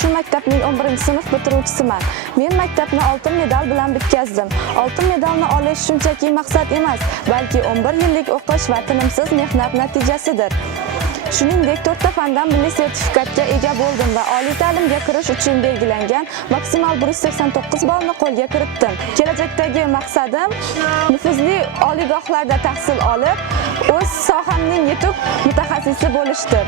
shu maktabning 11-sinf bitiruvchisiman. Men maktabni oltin medal bilan bitkazdim. Oltin medalni olish shunchaki maqsad emas, balki 11 yillik o'qish va tinimsiz mehnat natijasidir. Shuningdek, 4 ta fandan milliy sertifikatga ega bo'ldim va oliy ta'limga kirish uchun belgilangan maksimal 189 ballni qo'lga kiritdim. Kelajakdagi maqsadim nufuzli oliygohlarda tahsil olib, o'z sohamning yetuk mutaxassisi bo'lishdir.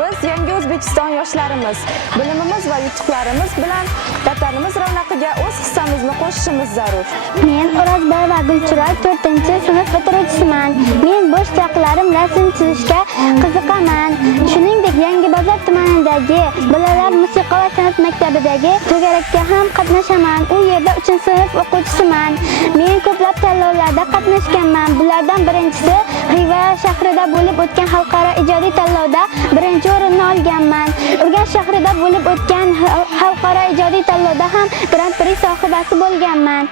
Biz yangi O'zbekiston yoshlarimiz, bilimimiz va yutuqlarimiz bilan vatanimiz ravnaqiga o'z hissamizni qo'shishimiz zarur. Men O'rozboyeva Gulchiroy 4-sinf bitiruvchisiman. Men bo'sh vaqtlarim rasm chizishga qiziqaman. Shuningdek, Yangibozor tumanidagi Bolalar musiqa va san'at maktabidagi to'garakda ham qatnashaman. U yerda 3-sinf o'quvchisiman. Men ko'plab tanlovlarda qatnashganman. Bulardan birinchisi Xiva shahrida bo'lib o'tgan xalqaro ijodiy tanlovda birinchi o'rinni olganman. Urganch shahrida bo'lib o'tgan xalqaro ijodiy tanlovda ham Grand Prix sohibasi bo'lganman.